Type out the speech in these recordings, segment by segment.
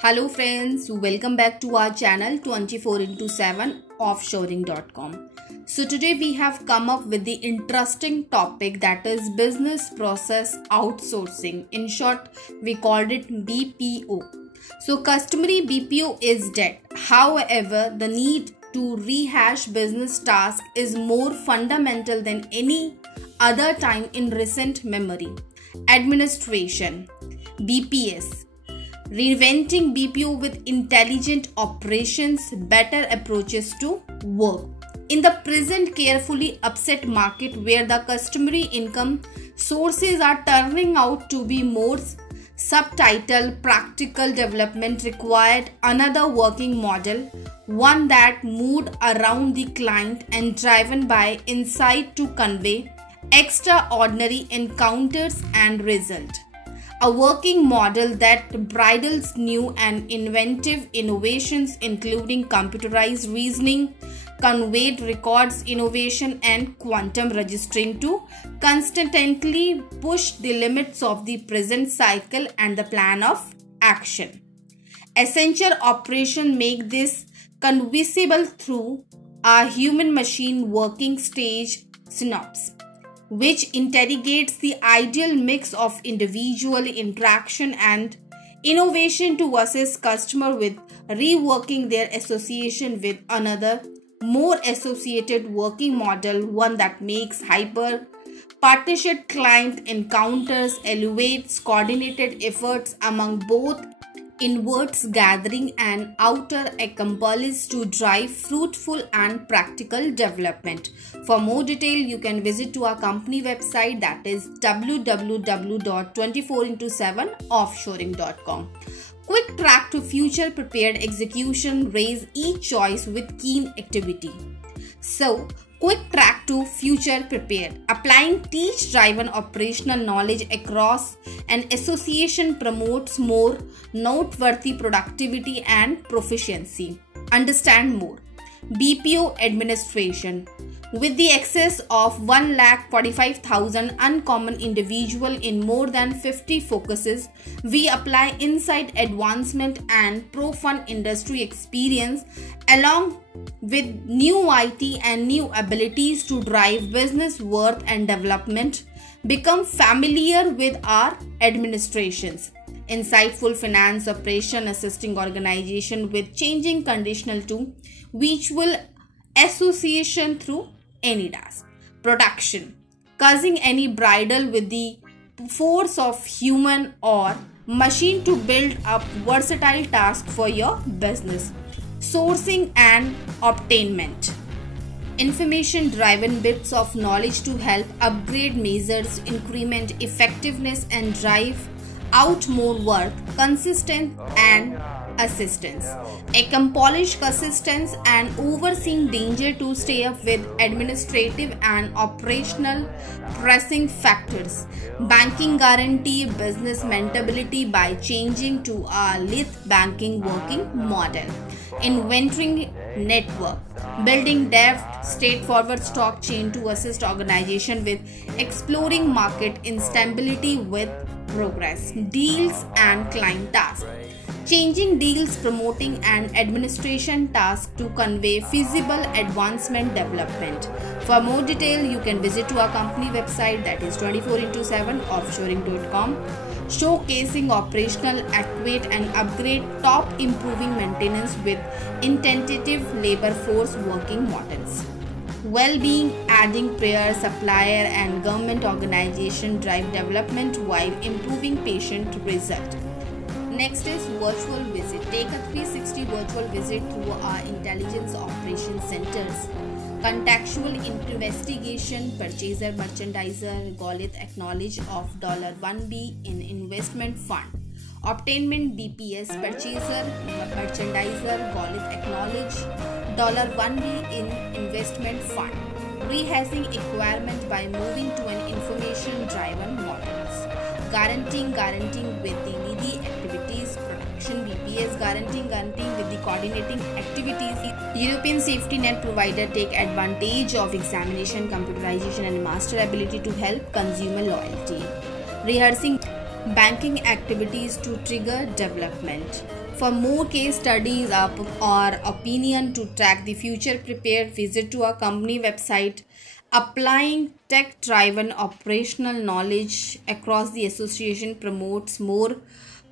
Hello friends, welcome back to our channel 24/7 offshoring.com. So today we have come up with the interesting topic that is business process outsourcing. In short, we called it BPO. So customary BPO is dead. However, the need to rehash business tasks is more fundamental than any other time in recent memory. Administration, BPS. Reinventing BPO with intelligent operations, better approaches to work. In the present carefully upset market where the customary income sources are turning out to be more subtitle, practical development required another working model, one that moved around the client and driven by insight to convey extraordinary encounters and result. A working model that bridles new and inventive innovations including computerized reasoning, conveyed records innovation and quantum registering to constantly push the limits of the present cycle and the plan of action. Essential operation make this conceivable through a human-machine working stage synopsis, which interrogates the ideal mix of individual interaction and innovation to assist customer with reworking their association with another more associated working model, one that makes hyper partnership client encounters, elevates coordinated efforts among both inwards gathering and outer accomplices to drive fruitful and practical development. For more detail, you can visit to our company website, that is www.24/7offshoring.com. Quick track to future prepared execution, raise each choice with keen activity. So, quick track to future prepared. Applying teach-driven operational knowledge across an association promotes more noteworthy productivity and proficiency. Understand more. BPO administration. With the access of 1,45,000 uncommon individual in more than 50 focuses, we apply insight advancement and profound industry experience along with new IT and new abilities to drive business worth and development. Become familiar with our administrations. Insightful finance operation assisting organization with changing conditional to visual association through any task. Production. Causing any bridle with the force of human or machine to build up versatile tasks for your business. Sourcing and obtainment. Information driven bits of knowledge to help upgrade measures, increment effectiveness and drive out more work, consistent and assistance. Accomplish assistance and overseeing danger to stay up with administrative and operational pressing factors. Banking guarantee business maintainability by changing to a lead banking working model. Inventory network. Building depth, straightforward stock chain to assist organization with exploring market instability with progress. Deals and client tasks. Changing deals, promoting and administration tasks to convey feasible advancement development. For more detail, you can visit to our company website, that is 24/7offshoring.com. Showcasing operational adequate and upgrade top improving maintenance with intensive labor force working models. Well-being, adding prayer, supplier and government organization drive development while improving patient result. Next is virtual visit. Take a 360 virtual visit through our intelligence operations centers. Contextual investigation, purchaser, merchandiser, Golith acknowledge of $1B in investment fund. Obtainment BPS, purchaser, merchandiser, Golith acknowledge $1B in investment fund. Rehashing acquirement by moving to an information driven models. Guaranteeing with the needy activities. Production BPS, guaranteeing with the coordinating activities. European safety net provider take advantage of examination, computerization and master ability to help consumer loyalty. Rehearsing banking activities to trigger development. For more case studies or opinion to track the future prepared, visit to our company website. Applying tech-driven operational knowledge across the association promotes more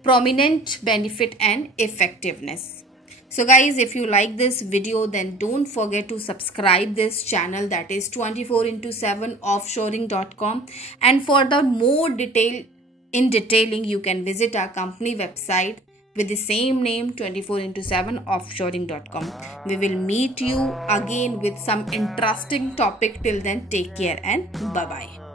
prominent benefit and effectiveness. So guys, if you like this video, then don't forget to subscribe this channel, that is 24/7 offshoring.com. And for the more detailing, you can visit our company website with the same name, 24/7 offshoring.com. We will meet you again with some interesting topic. Till then, take care and bye bye.